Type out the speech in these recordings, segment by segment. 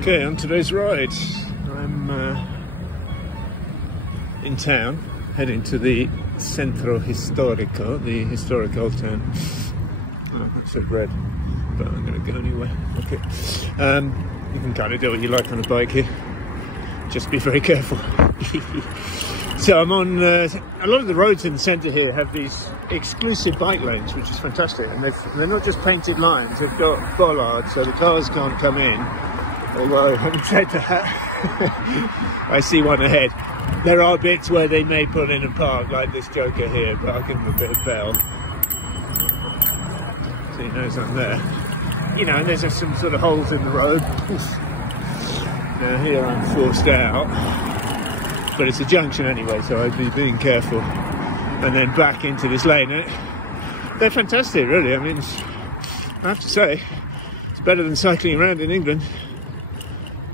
Okay, on today's ride, I'm in town, heading to the Centro Histórico, the historic old town. Oh, that said red, but I'm going to go anyway. Okay, you can kind of do what you like on a bike here. Just be very careful. So I'm on, a lot of the roads in the centre here have these exclusive bike lanes, which is fantastic. And they're not just painted lines, they've got bollards, so the cars can't come in. Although, having said that, I see one ahead. There are bits where they may pull in and park, like this joker here, but I'll give them a bit of bell. So he knows I'm there. You know, and there's just some sort of holes in the road. Now here I'm forced out, but it's a junction anyway, so I'd be being careful. And then back into this lane. They're fantastic, really. I mean, I have to say, it's better than cycling around in England.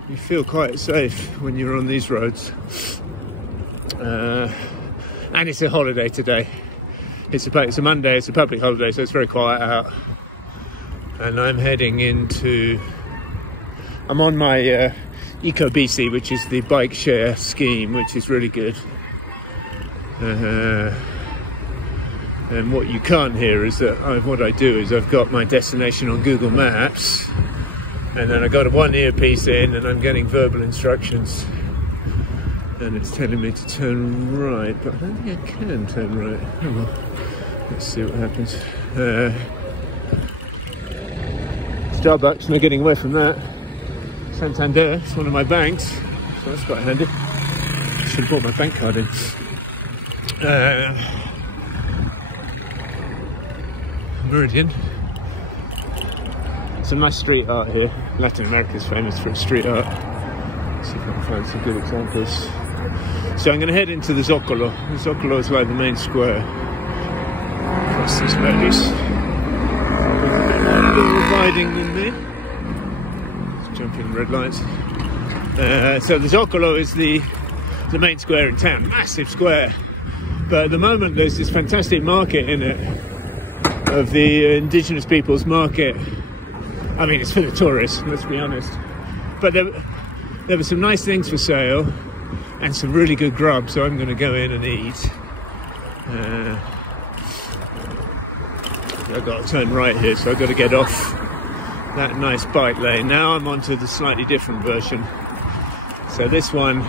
You feel quite safe when you're on these roads. And it's a holiday today. It's a Monday, it's a public holiday, so it's very quiet out. And I'm heading into... I'm on my EcoBC, which is the bike share scheme, which is really good. And what you can't hear is that what I do is I've got my destination on Google Maps, and then I got one earpiece in and I'm getting verbal instructions, and it's telling me to turn right, but I don't think I can turn right. Oh well, let's see what happens. Starbucks, no getting away from that. Santander, it's one of my banks, so that's quite handy. I should have brought my bank card in. Meridian. Some nice street art here. Latin America is famous for its street art. Let's see if I can find some good examples. So I'm going to head into the Zocalo. The Zocalo is like the main square. Across these ladies. A little riding than me. Jumping red lights. So the Zocalo is the main square in town. Massive square. But at the moment there's this fantastic market in it, of the indigenous people's market. I mean, it's full of tourists, let's be honest. But there were some nice things for sale and some really good grub, so I'm going to go in and eat. I've got to turn right here, so I've got to get off that nice bike lane. Now I'm onto the slightly different version. So this one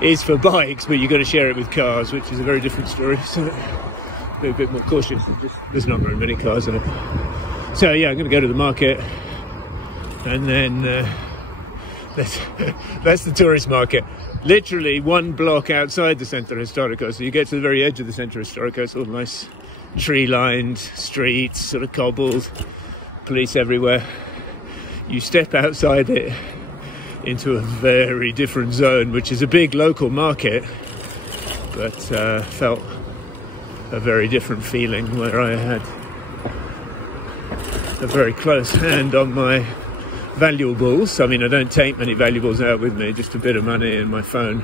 is for bikes, but you've got to share it with cars, which is a very different story. So be a bit more cautious. There's not very many cars in it. So yeah, I'm going to go to the market, and then that's the tourist market. Literally one block outside the Centro Histórico. So you get to the very edge of the Centro Histórico. It's all nice tree-lined streets, sort of cobbled, police everywhere. You step outside it into a very different zone, which is a big local market, but felt a very different feeling, where I had a very close hand on my valuables. I mean, I don't take many valuables out with me, just a bit of money and my phone.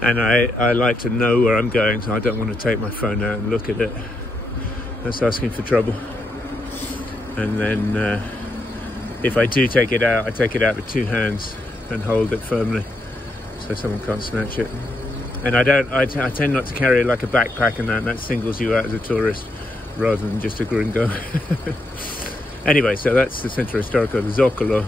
And I like to know where I'm going, so I don't want to take my phone out and look at it. That's asking for trouble. And then if I do take it out, I take it out with two hands and hold it firmly so someone can't snatch it. And I tend not to carry it like a backpack, and that singles you out as a tourist rather than just a gringo. Anyway, so that's the Centro Histórico, the Zocalo.